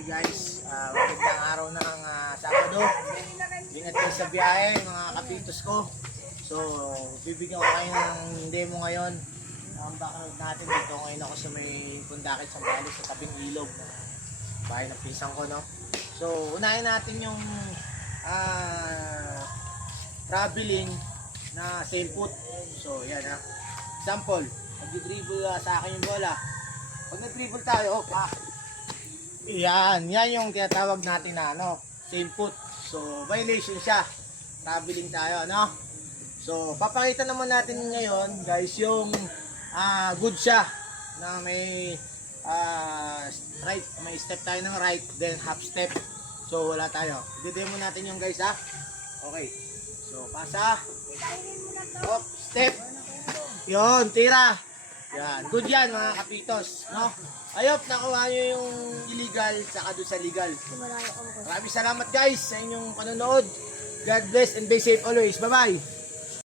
Hi guys, magandang araw ng Sabado. Ingat kayo sa biyahe mga kapitos ko. So, bibigyan ko kayo ng demo ngayon. Ang background natin dito ngayon ako sa may Pundakit sa Bali sa tabing ilog. Bahay ng pisang ko, no? So, unahin natin yung traveling na same foot. So, yan ha. Example, mag-dribble sa akin yung bola. Pag nag-dribble tayo, yan yung tinatawag natin na same foot. So, violation siya. Traveling tayo, no? So, papakita naman natin ngayon, guys, yung good siya na may right, may step tayo ng right, then half step. So, wala tayo. I-demo natin yung guys, ha? Okay. So, pasa. Hop, step. Yon, tira. Yan, good yan mga kapitos, no? Ayop, nakuha nyo yung illegal saka doon sa legal. Maraming salamat guys sa inyong panonood. God bless and be safe always. Bye-bye.